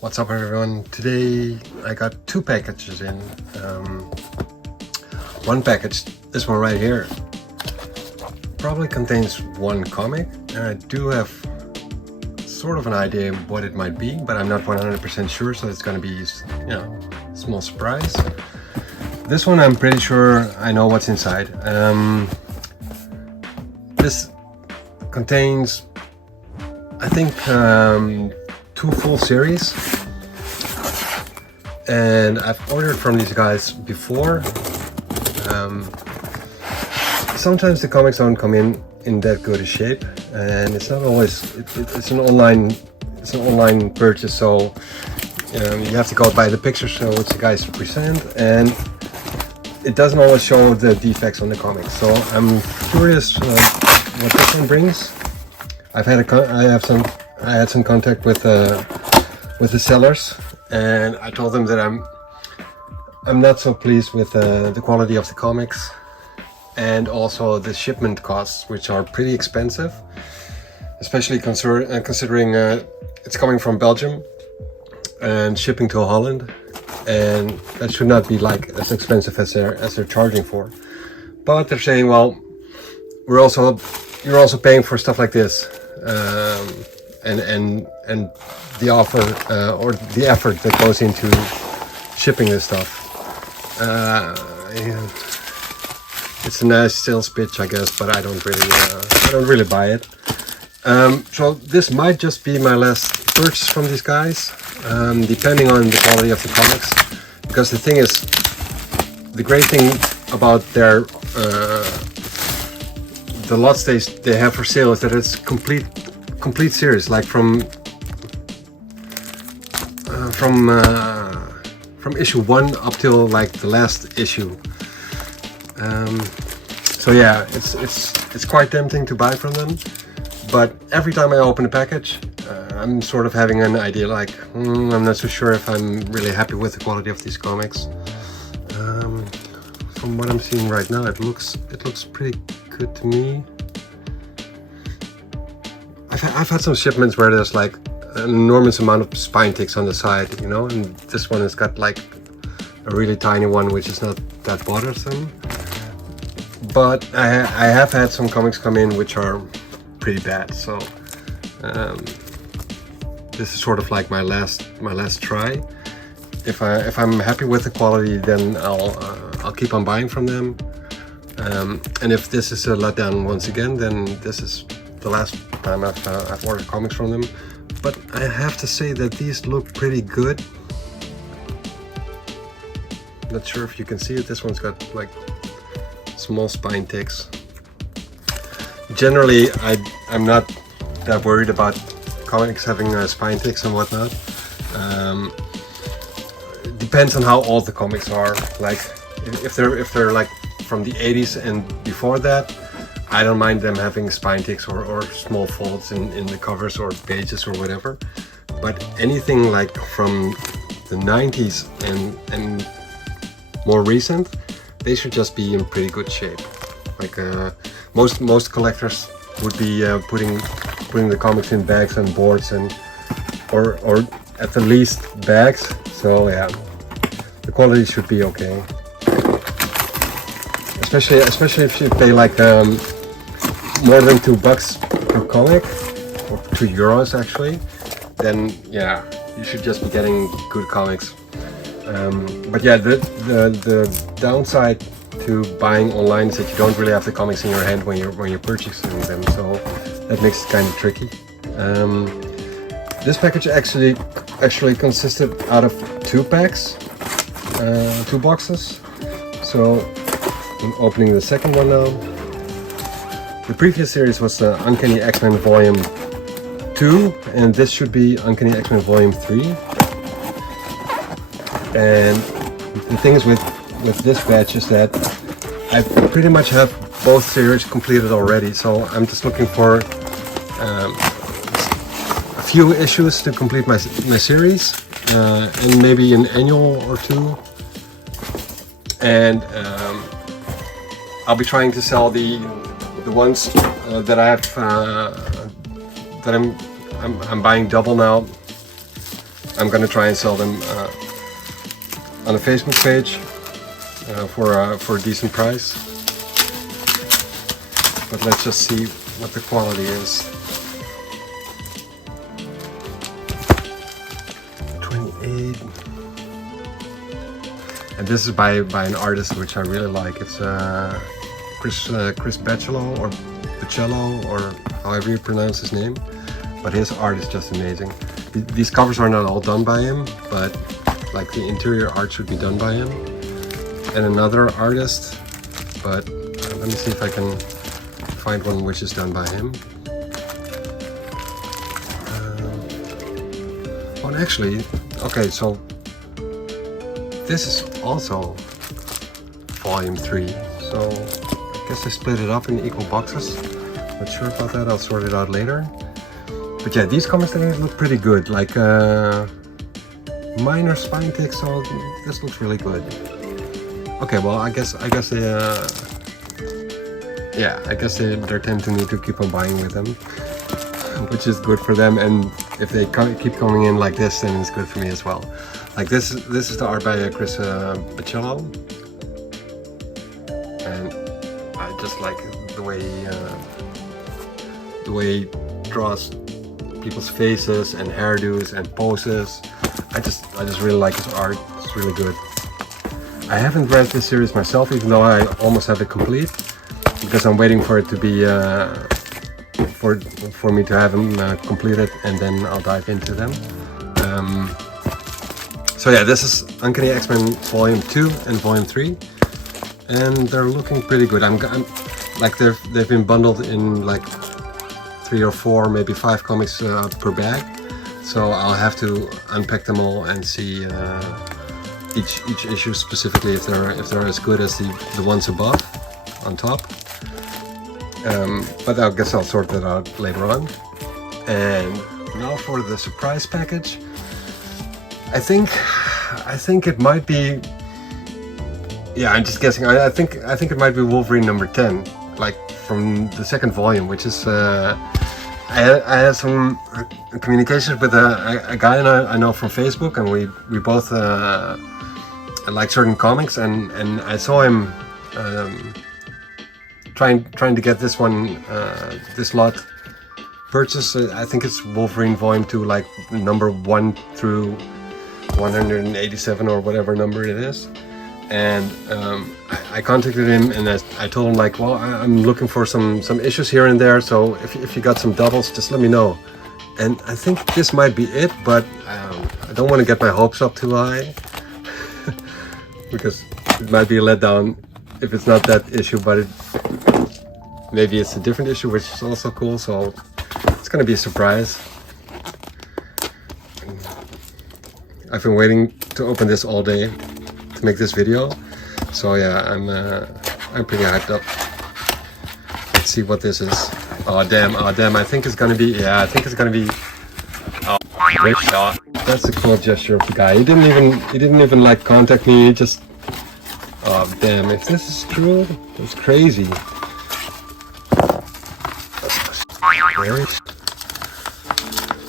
What's up everyone? Today I got two packages in. One package, this one right here, probably contains one comic, and I do have sort of an idea what it might be, but I'm not 100% sure, so it's gonna be, a small surprise. This one I'm pretty sure I know what's inside. This contains, I think, two full series, and I've ordered from these guys before. Sometimes the comics don't come in that good a shape, and it's not always. It's an online purchase, so you have to go by the pictures so which the guys present, and it doesn't always show the defects on the comics. So I'm curious what this one brings. I had some contact with the sellers, and I told them that I'm not so pleased with the quality of the comics, and also the shipment costs, which are pretty expensive, especially considering it's coming from Belgium and shipping to Holland, and that should not be like as expensive as they're charging for. But they're saying, well, you're also paying for stuff like this, and the offer or the effort that goes into shipping this stuff. It's a nice sales pitch, I guess, but I don't really buy it. So this might just be my last purchase from these guys, depending on the quality of the comics. Because the thing is, the great thing about their the lots they have for sale is that it's complete series, like from issue 1 up till like the last issue. So yeah, it's quite tempting to buy from them, but every time I open a package, I'm sort of having an idea like, I'm not so sure if I'm really happy with the quality of these comics. From what I'm seeing right now, it looks pretty good to me. I've had some shipments where there's like an enormous amount of spine ticks on the side, and this one has got like a really tiny one, which is not that bothersome. But I have had some comics come in which are pretty bad, so this is sort of like my last try. If I'm happy with the quality, then I'll keep on buying from them. And if this is a letdown once again, then this is the last time I've ordered comics from them. But I have to say that these look pretty good. Not sure if you can see it. This one's got like small spine ticks. Generally, I'm not that worried about comics having spine ticks and whatnot. It depends on how old the comics are. Like if they're like from the 80s and before that, I don't mind them having spine ticks or small folds in the covers or pages or whatever. But anything like from the 90s and more recent, they should just be in pretty good shape. Like most collectors would be putting the comics in bags and boards or at the least bags. So yeah, the quality should be okay. Especially if you pay like more than $2 per comic, or €2 actually, then yeah, you should just be getting good comics. But yeah, the downside to buying online is that you don't really have the comics in your hand when you're purchasing them, so that makes it kind of tricky. This package actually consisted out of 2 packs, 2 boxes. So I'm opening the second one now. The previous series was Uncanny X-Men Volume 2, and this should be Uncanny X-Men Volume 3. And the thing is with this batch is that I pretty much have both series completed already, so I'm just looking for a few issues to complete my series, and maybe an annual or 2. And I'll be trying to sell the ones that I have that I'm buying double now. I'm gonna try and sell them on a Facebook page for a decent price. But let's just see what the quality is. 28. And this is by an artist which I really like. It's Chris Bachello or Bachello, or however you pronounce his name. But his art is just amazing. These covers are not all done by him, but like the interior art should be done by him. And another artist, but let me see if I can find one which is done by him. Oh, and actually, okay, so this is also volume 3. So I guess I split it up in equal boxes. Not sure about that, I'll sort it out later. But yeah, these comics today look pretty good. Like minor spine ticks, so this looks really good. Okay, well, I guess they, yeah, I guess they're tempting me to keep on buying with them, which is good for them. And if they keep coming in like this, then it's good for me as well. Like this is the art by Chris Bachello, and I just like the way he draws people's faces and hairdos and poses. I just really like his art. It's really good. I haven't read this series myself, even though I almost have it complete, because I'm waiting for it to be for me to have them completed, and then I'll dive into them. So yeah, this is Uncanny X-Men Volume 2 and Volume 3, and they're looking pretty good. I'm like they've been bundled in like 3 or 4, maybe 5 comics per bag. So I'll have to unpack them all and see each issue specifically if they're as good as the ones above on top. But I guess I'll sort that out later on. And now for the surprise package. I think it might be. Yeah, I'm just guessing. I think it might be Wolverine number 10, like from the second volume, which is. I had some communications with a guy I know from Facebook, and we both like certain comics, and I saw him trying to get this one, this lot purchased. I think it's Wolverine Volume 2, like number 1 through 187 or whatever number it is. And I contacted him, and I told him like, well, I'm looking for some issues here and there, so if you got some doubles, just let me know. And I think this might be it, but I don't want to get my hopes up too high because it might be a letdown if it's not that issue, but maybe it's a different issue, which is also cool. So it's gonna be a surprise. I've been waiting to open this all day to make this video, so yeah, I'm pretty hyped up. Let's see what this is. Oh damn, I think it's gonna be, yeah, I think it's gonna be, oh, great shot. That's a cool gesture of the guy. He didn't even like contact me. He just, oh damn, if this is true, that's crazy.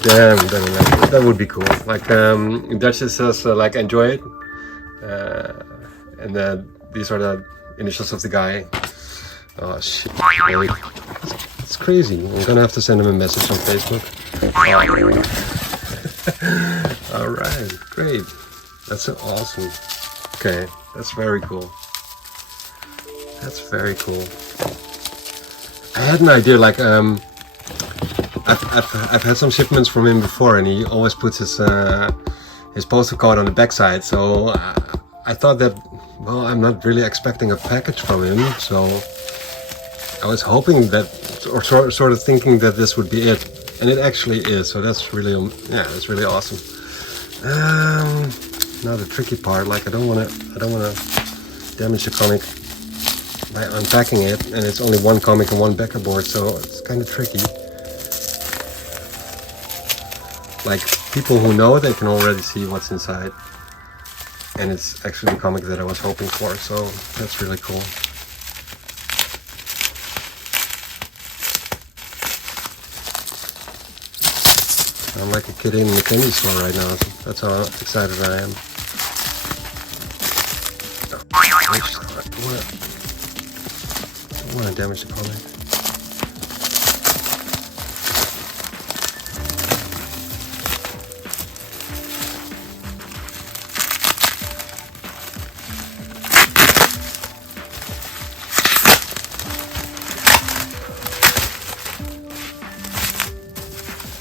Damn, that would be cool. Like in Dutch it says like enjoy it, and then these are the initials of the guy. Oh shit, it's crazy. I'm gonna have to send him a message on Facebook. All right, great. That's awesome. Okay, that's very cool. That's very cool. I had an idea, like I've had some shipments from him before, and he always puts his postal code on the backside. So I thought that, well, I'm not really expecting a package from him, so I was hoping that, or sort of thinking that this would be it, and it actually is. So that's really, yeah, that's really awesome. Now the tricky part, like I don't want to damage the comic by unpacking it, and it's only one comic and one backer board, so it's kind of tricky. Like, people who know, they can already see what's inside, and it's actually the comic that I was hoping for, so that's really cool. I'm like a kid in the candy store right now. That's how excited I am. I don't want to damage the comic.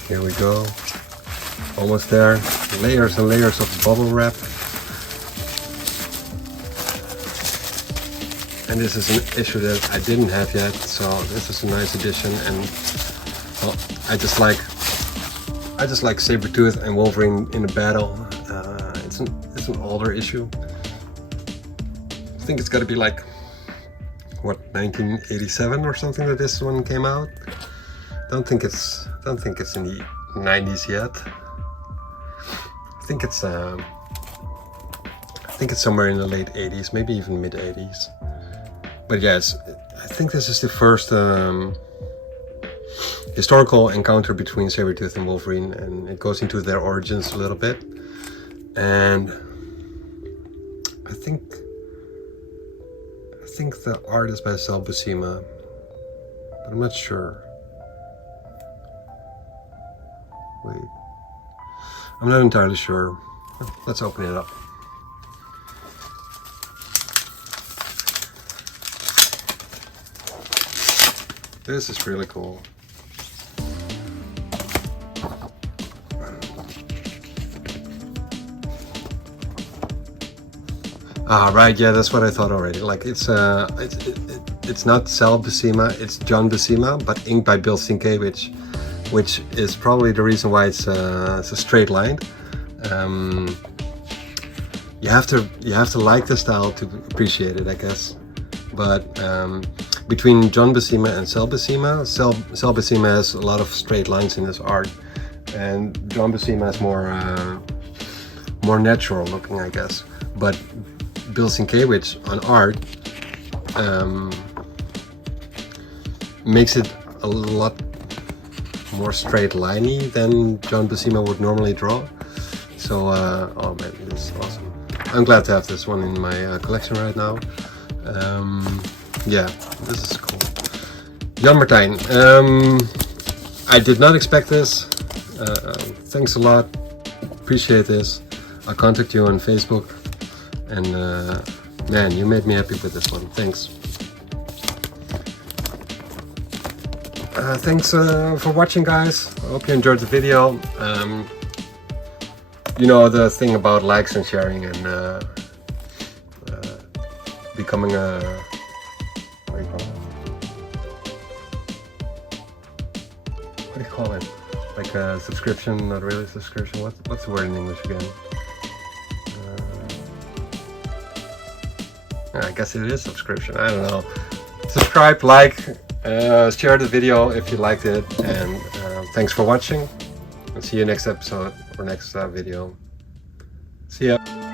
Here we go. Almost there. Layers and layers of bubble wrap. And this is an issue that I didn't have yet, so this is a nice addition. And well, I just like Sabretooth and Wolverine in a battle. It's an older issue. I think it's got to be like what, 1987 or something that this one came out. Don't think it's in the 90s yet. I think it's somewhere in the late 80s, maybe even mid 80s. But yes, I think this is the first historical encounter between Sabretooth and Wolverine, and it goes into their origins a little bit. And I think the art is by Sal Buscema, but I'm not sure. Wait, I'm not entirely sure. Let's open it up. This is really cool. Ah, right, yeah, that's what I thought already. Like it's not Sal Buscema, it's John Buscema, but inked by Bill Sienkiewicz, which is probably the reason why it's a straight line. You have to like the style to appreciate it, I guess. But between John Buscema and Sal Buscema, Sal Buscema has a lot of straight lines in his art, and John Buscema is more natural looking, I guess. But Bill Sienkiewicz on art makes it a lot more straight liney than John Buscema would normally draw. So, oh man, this is awesome. I'm glad to have this one in my collection right now. Yeah, this is cool. Jan Martijn, I did not expect this. Thanks a lot. Appreciate this. I'll contact you on Facebook. And man, you made me happy with this one. Thanks. Thanks for watching, guys. I hope you enjoyed the video. You know the thing about likes and sharing and becoming a, what do you call it? Like a subscription, not really a subscription. What's the word in English again? I guess it is subscription. I don't know. Subscribe, like, share the video if you liked it, and thanks for watching. I'll see you next episode or next video. See ya.